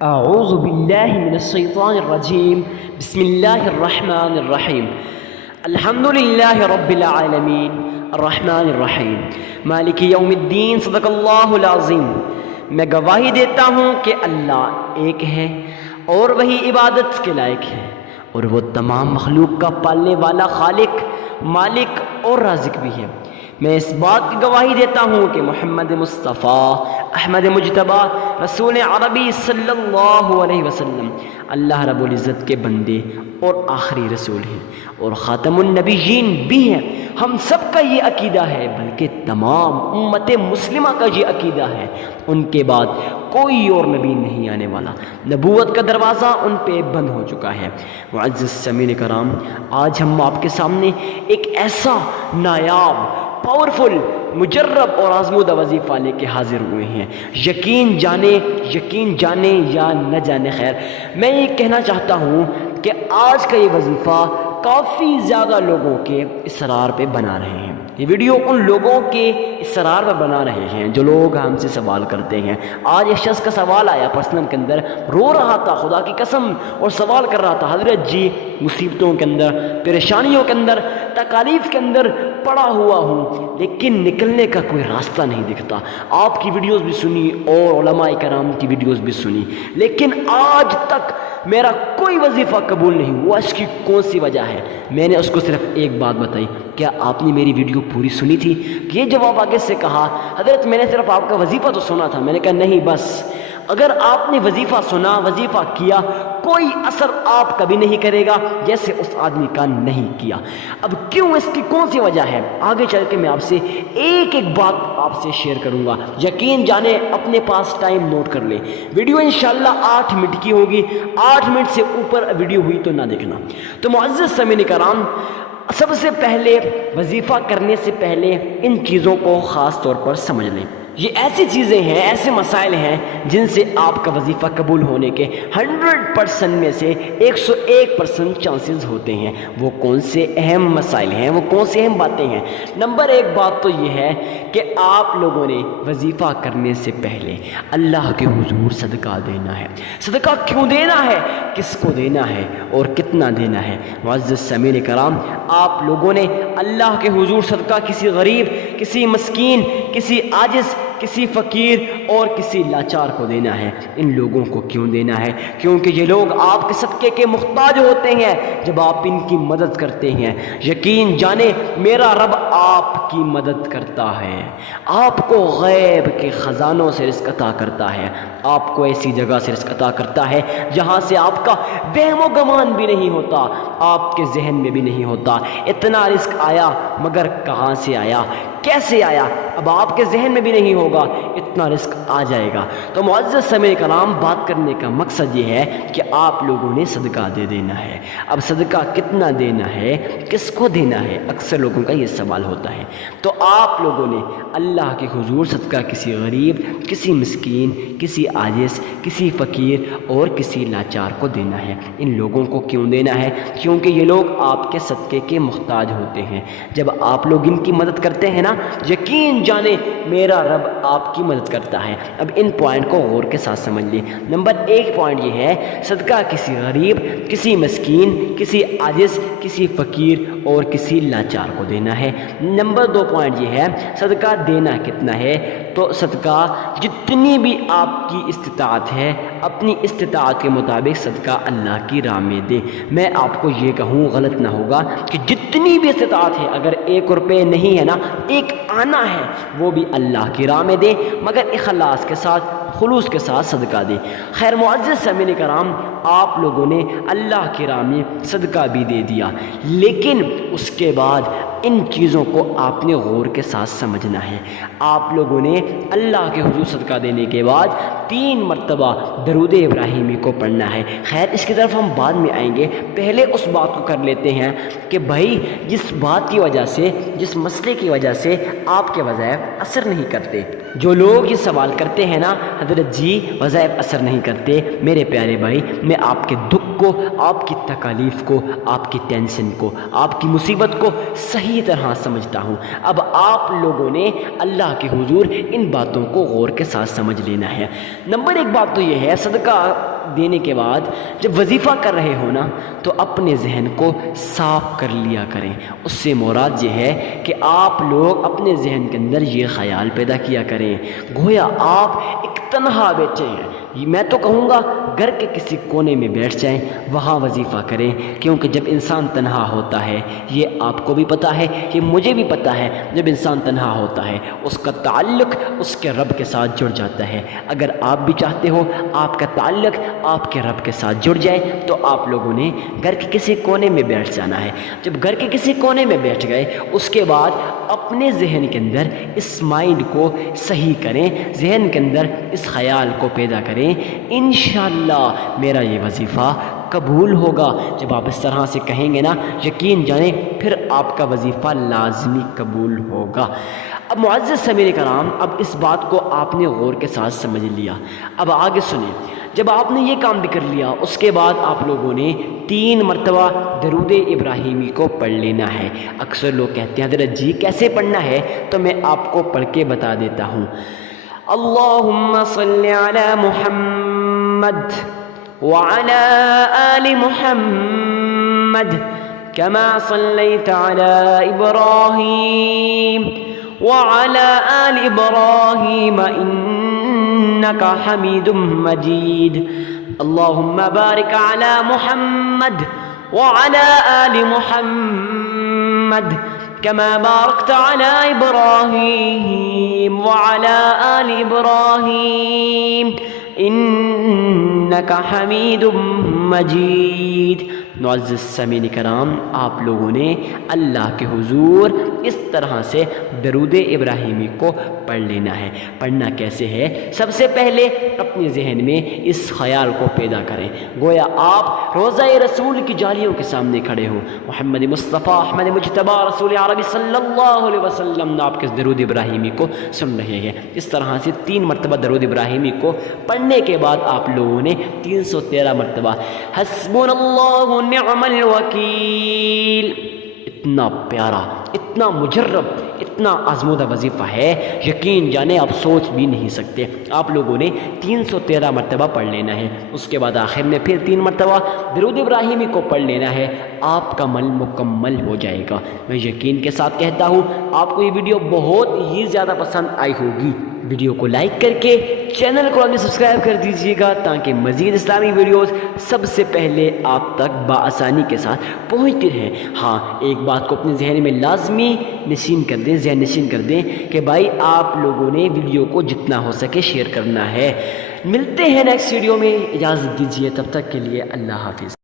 اعوذ باللہ من الشیطان الرجیم بسم اللہ الرحمن الرحیم الحمد للہ رب العالمین الرحمن الرحیم مالک یوم الدین صدق اللہ العظیم۔ میں گواہی دیتا ہوں کہ اللہ ایک ہے اور وہی عبادت کے لائق ہے، اور وہ تمام مخلوق کا پالنے والا خالق، مالک اور رازق بھی ہے۔ میں اس بات کی گواہی دیتا ہوں کہ محمد مصطفیٰ احمد مجتبی رسول عربی صلی اللہ علیہ وسلم اللہ رب العزت کے بندے اور آخری رسول ہیں اور خاتم النبیین بھی ہیں۔ ہم سب کا یہ عقیدہ ہے، بلکہ تمام امت مسلمہ کا یہ عقیدہ ہے، ان کے بعد کوئی اور نبی نہیں آنے والا، نبوت کا دروازہ ان پہ بند ہو چکا ہے۔ معزز سامعین کرام، آج ہم آپ کے سامنے ایک ایسا نایاب، پاورفل، مجرب اور آزمودہ وظیفہ لے کے حاضر ہوئے ہیں۔ یقین جانے یا نہ جانے، خیر میں یہ کہنا چاہتا ہوں کہ آج کا یہ وظیفہ کافی زیادہ لوگوں کے اصرار پہ بنا رہے ہیں۔ یہ ویڈیو ان لوگوں کے اصرار پر بنا رہے ہیں جو لوگ ہم سے سوال کرتے ہیں۔ آج ایک شخص کا سوال آیا پرسنل کے اندر، رو رہا تھا خدا کی قسم، اور سوال کر رہا تھا، حضرت جی مصیبتوں کے اندر، پریشانیوں کے اندر، تکالیف کے اندر پڑا ہوا ہوں، لیکن نکلنے کا کوئی راستہ نہیں دکھتا۔ آپ کی ویڈیوز بھی سنی اور علماء کرام کی ویڈیوز بھی سنی، لیکن آج تک میرا کوئی وظیفہ قبول نہیں ہوا۔ اس کی کون سی وجہ ہے؟ میں نے اس کو صرف ایک بات بتائی، کیا آپ نے میری ویڈیو پوری سنی تھی؟ یہ جواب آگے سے کہا، حضرت میں نے صرف آپ کا وظیفہ تو سنا تھا۔ میں نے کہا نہیں، بس اگر آپ نے وظیفہ سنا، وظیفہ کیا، کوئی اثر آپ کبھی نہیں کرے گا جیسے اس آدمی کا نہیں کیا۔ اب کیوں؟ اس کی کون سی وجہ ہے؟ آگے چل کے میں آپ سے ایک ایک بات آپ سے شیئر کروں گا۔ یقین جانے، اپنے پاس ٹائم نوٹ کر لیں۔ ویڈیو انشاءاللہ 8 منٹ کی ہوگی، 8 منٹ سے اوپر ویڈیو ہوئی تو نہ دیکھنا۔ تو معزز سامعین کرام، سب سے پہلے وظیفہ کرنے سے پہلے ان چیزوں کو خاص طور پر سمجھ لیں۔ یہ ایسی چیزیں ہیں، ایسے مسائل ہیں جن سے آپ کا وظیفہ قبول ہونے کے 100% میں سے 101% چانسز ہوتے ہیں۔ وہ کون سے اہم مسائل ہیں، وہ کون سے اہم باتیں ہیں؟ نمبر 1 بات تو یہ ہے کہ آپ لوگوں نے وظیفہ کرنے سے پہلے اللہ کے حضور صدقہ دینا ہے۔ صدقہ کیوں دینا ہے، کس کو دینا ہے اور کتنا دینا ہے؟ معزز سامعین کرام، آپ لوگوں نے اللہ کے حضور صدقہ کسی غریب، کسی مسکین، کسی عاجز، کسی فقیر اور کسی لاچار کو دینا ہے۔ ان لوگوں کو کیوں دینا ہے؟ کیونکہ یہ لوگ آپ کے صدقے کے محتاج ہوتے ہیں جب آپ ان کی مدد کرتے ہیں۔ یقین جانے، میرا رب آپ کی مدد کرتا ہے، آپ کو غیب کے خزانوں سے رزق عطا کرتا ہے، آپ کو ایسی جگہ سے رزق عطا کرتا ہے جہاں سے آپ کا وہم و گمان بھی نہیں ہوتا، آپ کے ذہن میں بھی نہیں ہوتا۔ اتنا رزق آیا، مگر کہاں سے آیا، کیسے آیا، اب آپ کے ذہن میں بھی نہیں ہوگا، اتنا رزق آ جائے گا۔ تو معزز سامعین کرام، بات کرنے کا مقصد یہ ہے کہ آپ لوگوں نے صدقہ دے دینا ہے۔ اب صدقہ کتنا دینا ہے، کس کو دینا ہے، اکثر لوگوں کا یہ سوال ہوتا ہے۔ تو آپ لوگوں نے اللہ کے حضور صدقہ کسی غریب، کسی مسکین، کسی عاجز، کسی فقیر اور کسی لاچار کو دینا ہے۔ ان لوگوں کو کیوں دینا ہے؟ کیونکہ یہ لوگ آپ کے صدقے کے محتاج ہوتے ہیں۔ جب آپ لوگ ان کی مدد کرتے ہیں نا، یقین جانے میرا رب آپ کی مدد کرتا ہے۔ اب ان پوائنٹ کو غور کے ساتھ سمجھ لیں۔ نمبر 1 پوائنٹ یہ ہے، صدقہ کسی غریب، کسی مسکین، کسی عاجز، کسی فقیر اور کسی لاچار کو دینا ہے۔ نمبر 2 پوائنٹ یہ ہے، صدقہ دینا کتنا ہے؟ تو صدقہ جتنی بھی آپ کی استطاعت ہے، اپنی استطاعت کے مطابق صدقہ اللہ کی راہ میں دے۔ میں آپ کو یہ کہوں، غلط نہ ہوگا، کہ جتنی بھی استطاعت ہے، اگر 1 روپے نہیں ہے نا، 1 آنا ہے، وہ بھی اللہ کی راہ میں دے، مگر اخلاص کے ساتھ، خلوص کے ساتھ صدقہ دے۔ خیر معزز سامعین کرام، آپ لوگوں نے اللہ کی راہ میں صدقہ بھی دے دیا، لیکن اس کے بعد ان چیزوں کو آپ نے غور کے ساتھ سمجھنا ہے۔ آپ لوگوں نے اللہ کے حضور صدقہ دینے کے بعد 3 مرتبہ درود ابراہیمی کو پڑھنا ہے۔ خیر اس کی طرف ہم بعد میں آئیں گے، پہلے اس بات کو کر لیتے ہیں کہ بھائی جس بات کی وجہ سے، جس مسئلے کی وجہ سے آپ کے وظائف اثر نہیں کرتے، جو لوگ یہ سوال کرتے ہیں نا، حضرت جی وظائف اثر نہیں کرتے، میرے پیارے بھائی، میں آپ کے دکھ کو، آپ کی تکالیف کو، آپ کی ٹینشن کو، آپ کی مصیبت کو صحیح طرح سمجھتا ہوں۔ اب آپ لوگوں نے اللہ کے حضور ان باتوں کو غور کے ساتھ سمجھ لینا ہے۔ نمبر 1 بات تو یہ ہے، صدقہ دینے کے بعد جب وظیفہ کر رہے ہو نا تو اپنے ذہن کو صاف کر لیا کریں۔ اس سے مراد یہ ہے کہ آپ لوگ اپنے ذہن کے اندر یہ خیال پیدا کیا کریں گویا آپ ایک تنہا بیٹھے ہیں۔ میں تو کہوں گا گھر کے کسی کونے میں بیٹھ جائیں، وہاں وظیفہ کریں، کیونکہ جب انسان تنہا ہوتا ہے، یہ آپ کو بھی پتہ ہے، یہ مجھے بھی پتہ ہے، جب انسان تنہا ہوتا ہے اس کا تعلق اس کے رب کے ساتھ جڑ جاتا ہے۔ اگر آپ بھی چاہتے ہو آپ کا تعلق آپ کے رب کے ساتھ جڑ جائے تو آپ لوگوں نے گھر کے کسی کونے میں بیٹھ جانا ہے۔ جب گھر کے کسی کونے میں بیٹھ گئے اس کے بعد اپنے ذہن کے اندر اس مائنڈ کو صحیح کریں، ذہن کے اندر اس خیال کو پیدا کریں، انشاءاللہ میرا یہ وظیفہ قبول ہوگا۔ جب آپ اس طرح سے کہیں گے نا، یقین جانیں پھر آپ کا وظیفہ لازمی قبول ہوگا۔ اب معزز سامعین کرام، اب اس بات کو آپ نے غور کے ساتھ سمجھ لیا، اب آگے سنیں۔ جب آپ نے یہ کام بھی کر لیا اس کے بعد آپ لوگوں نے 3 مرتبہ درود ابراہیمی کو پڑھ لینا ہے۔ اکثر لوگ کہتے ہیں حضرت جی کیسے پڑھنا ہے، تو میں آپ کو پڑھ کے بتا دیتا ہوں۔ اللہم صلی علی محمد وعلى آل محمد كما صليت على إبراهيم وعلى آل إبراهيم إنك حميد مجيد اللهم بارك على محمد وعلى آل محمد كما باركت على إبراهيم وعلى آل إبراهيم انک حمید مجید۔ معزز سامعین کرام، آپ لوگوں نے اللہ کے حضور اس طرح سے درود ابراہیمی کو پڑھ لینا ہے۔ پڑھنا کیسے ہے؟ سب سے پہلے اپنے ذہن میں اس خیال کو پیدا کریں گویا آپ روضہ رسول کی جالیوں کے سامنے کھڑے ہو، محمد مصطفیٰ احمد مجتبی رسول عربی صلی اللہ علیہ وسلم آپ کے درود ابراہیمی کو سن رہے ہیں۔ اس طرح سے 3 مرتبہ درود ابراہیمی کو پڑھنے کے بعد آپ لوگوں نے 313 مرتبہ حسبنا اللہ نعم الوکیل۔ اتنا پیارا، اتنا مجرب، اتنا آزمودہ وظیفہ ہے، یقین جانے آپ سوچ بھی نہیں سکتے۔ آپ لوگوں نے 313 مرتبہ پڑھ لینا ہے۔ اس کے بعد آخر میں پھر 3 مرتبہ درود ابراہیمی کو پڑھ لینا ہے، آپ کا عمل مکمل ہو جائے گا۔ میں یقین کے ساتھ کہتا ہوں آپ کو یہ ویڈیو بہت ہی زیادہ پسند آئی ہوگی۔ ویڈیو کو لائک کر کے چینل کو ابھی سبسکرائب کر دیجیے گا تاکہ مزید اسلامی ویڈیوز سب سے پہلے آپ تک بآسانی کے ساتھ پہنچتے رہیں۔ ہاں، ایک بات کو اپنے ذہن میں لازمی نشین کر دیں، ذہن نشین کر دیں کہ بھائی آپ لوگوں نے ویڈیو کو جتنا ہو سکے شیئر کرنا ہے۔ ملتے ہیں نیکسٹ ویڈیو میں، اجازت دیجیے، تب تک کے لیے اللہ حافظ۔